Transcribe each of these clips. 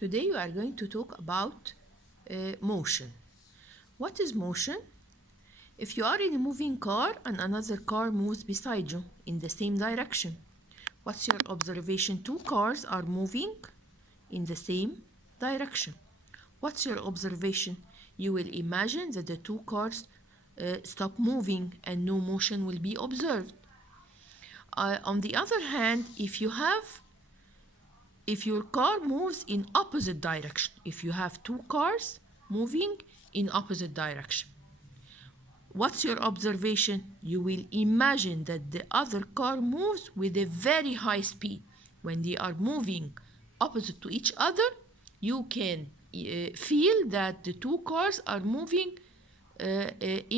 Today we are going to talk about motion. What is motion? If you are in a moving car and another car moves beside you in the same direction, what's your observation? Two cars are moving in the same direction. What's your observation? You will imagine that the two cars stop moving and no motion will be observed. On the other hand, if your car moves in opposite direction, if you have two cars moving in opposite direction, what's your observation? You will imagine that the other car moves with a very high speed. When they are moving opposite to each other, you can feel that the two cars are moving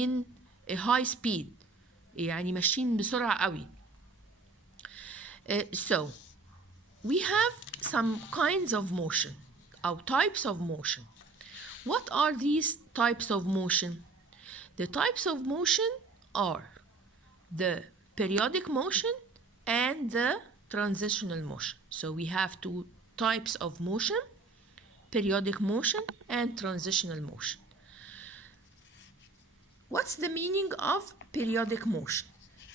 in a high speed, يعني ماشيين بسرعة قوي. So we have some kinds of motion or types of motion. What are these types of motion? The types of motion are the periodic motion and the transitional motion. So we have two types of motion, periodic motion and transitional motion. What's the meaning of periodic motion?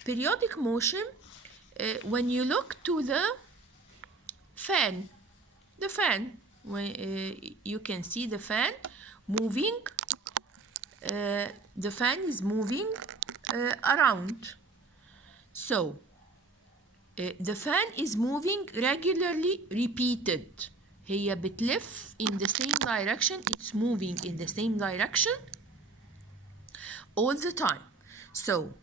Periodic motion, when you look to the fan, you can see the fan moving. The fan is moving around. So the fan is moving regularly repeated. هي بتلف in the same direction. It's moving in the same direction all the time. So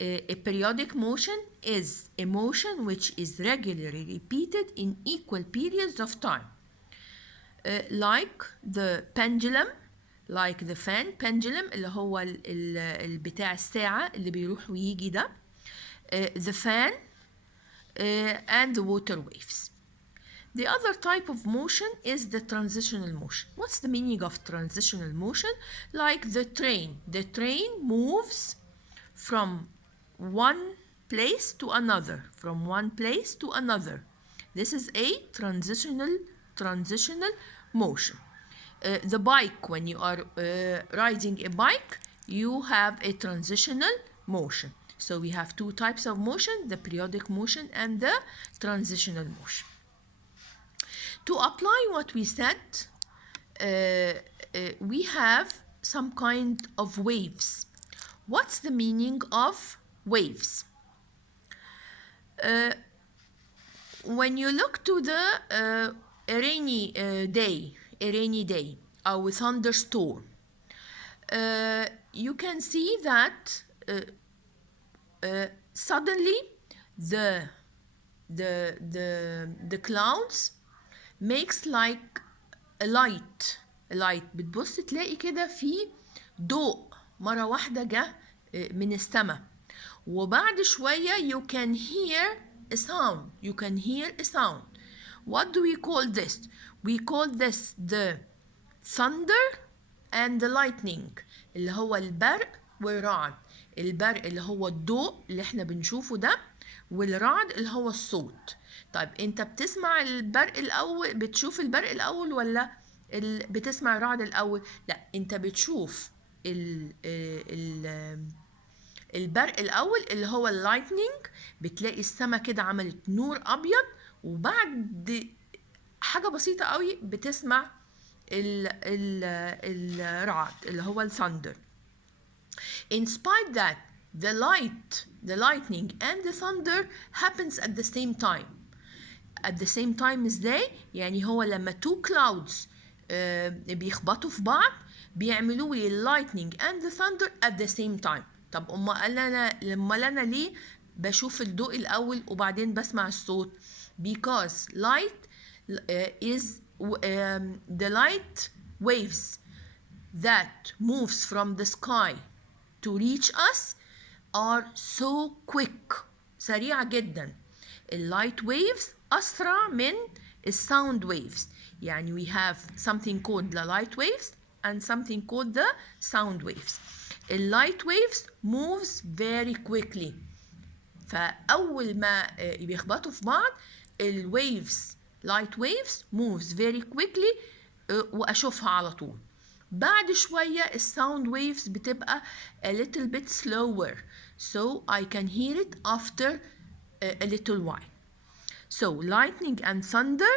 a periodic motion is a motion which is regularly repeated in equal periods of time. Like the pendulum, like the fan pendulum اللي هو بتاع الساعة اللي بيروح ويجي ده. The fan and the water waves. The other type of motion is the transitional motion. What's the meaning of transitional motion? Like the train. The train moves from one place to another. From one place to another. This is a transitional motion. The bike, when you are riding a bike, you have a transitional motion. So we have two types of motion, the periodic motion and the transitional motion. To apply what we said, we have some kind of waves. What's the meaning of waves? When you look to the rainy day or a thunderstorm, you can see that suddenly the clouds makes like a light. بتبص تلاقي كده في ضوء مرة واحدة جه من السماء، وبعد شوية you can hear a sound. What do we call this? We call this the thunder and the lightning اللي هو البرق والرعد. البرق اللي هو الضوء اللي احنا بنشوفه ده، والرعد اللي هو الصوت. طيب انت بتسمع البرق الاول، بتشوف البرق الاول ولا بتسمع الرعد الاول؟ لا، انت بتشوف البرق الاول اللي هو اللايتنينج. بتلاقي السما كده عملت نور ابيض، وبعد حاجه بسيطه قوي بتسمع الرعد اللي هو الثاندر. In spite that the lightning and the thunder happens at the same time. At the same time ازاي؟ يعني هو لما two clouds بيخبطوا في بعض بيعملوا لي lightning and the thunder at the same time. طب أنا ليه بشوف الضوء الأول وبعدين بسمع الصوت؟ Because light is the light waves that moves from the sky to reach us are so quick. سريعة جدا. اللايت waves أسرع من الساوند waves. يعني we have something called the light waves and something called the sound waves. اللايت waves moves very quickly. فأول ما بيخبطوا في بعض الwaves light waves moves very quickly واشوفها على طول. بعد شوية الsound waves بتبقى a little bit slower, so I can hear it after a little while. So lightning and thunder,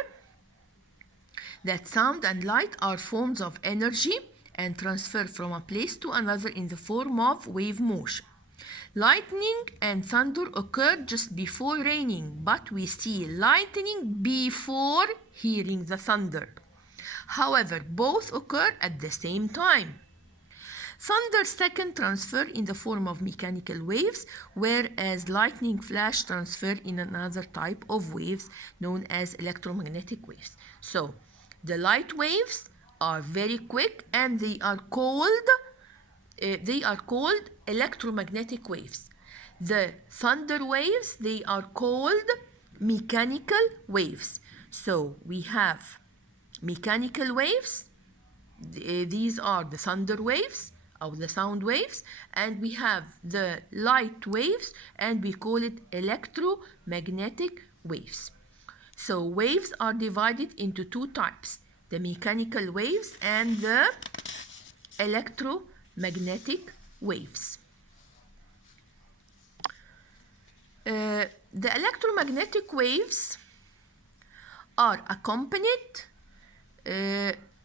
that sound and light are forms of energy and transfer from a place to another in the form of wave motion. Lightning and thunder occur just before raining, but we see lightning before hearing the thunder. However, both occur at the same time. Thunder second transfer in the form of mechanical waves, whereas lightning flash transfer in another type of waves known as electromagnetic waves. So, the light waves are very quick and they are called electromagnetic waves. The thunder waves, they are called mechanical waves. So, we have mechanical waves, these are the thunder waves or the sound waves, and we have the light waves and we call it electromagnetic waves. So waves are divided into two types, the mechanical waves and the electromagnetic waves. The electromagnetic waves are accompanied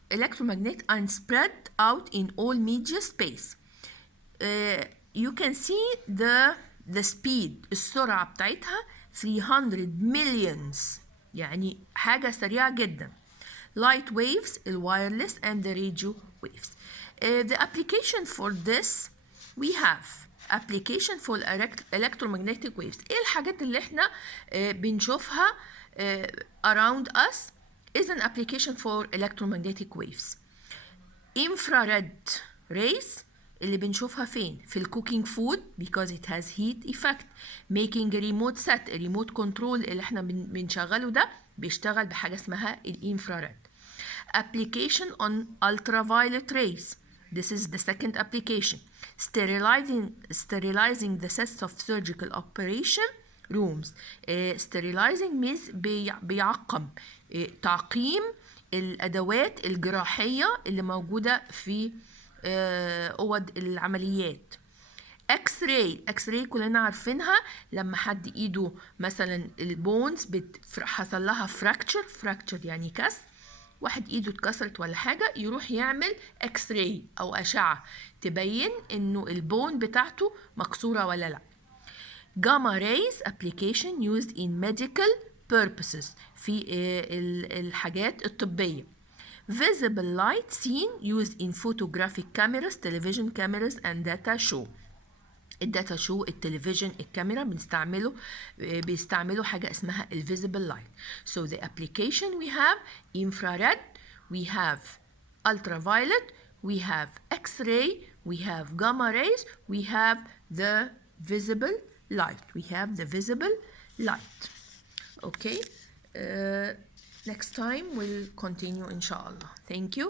electromagnetic and spread out in all media space. You can see the speed, السرعة بتاعتها 300 millions، يعني حاجة سريعة جدا. Light waves, الوايرلس and the radio waves. The application for this, we have application for electromagnetic waves. ايه الحاجات اللي احنا بنشوفها around us is an application for electromagnetic waves. Infrared rays اللي بنشوفها فين؟ في الكوكينج فود because it has heat effect. Making a remote set, a remote control اللي احنا بنشغله ده بيشتغل بحاجة اسمها الانفراريد. Application on ultraviolet rays. This is the second application. Sterilizing the sets of surgical operation rooms. Sterilizing means بيعقم، تعقيم الأدوات الجراحية اللي موجودة في أوض العمليات. اكس راي كلنا عارفينها، لما حد ايده مثلا البونز حصل لها فراكتشر يعني كسر، واحد ايده اتكسرت ولا حاجه يروح يعمل اكس راي او اشعه تبين انه البون بتاعته مكسوره ولا لا. Gamma rays application used in medical purposes في الحاجات الطبية. Visible light seen used in photographic cameras, television cameras and data show. الداتا شو، التلفزيون، الكاميرا بيستعملوا حاجة اسمها visible light. So the application we have infrared, we have ultraviolet, we have X-ray, we have gamma rays, we have the visible light. We have the visible light. Okay. Next time we'll continue inshallah. Thank you.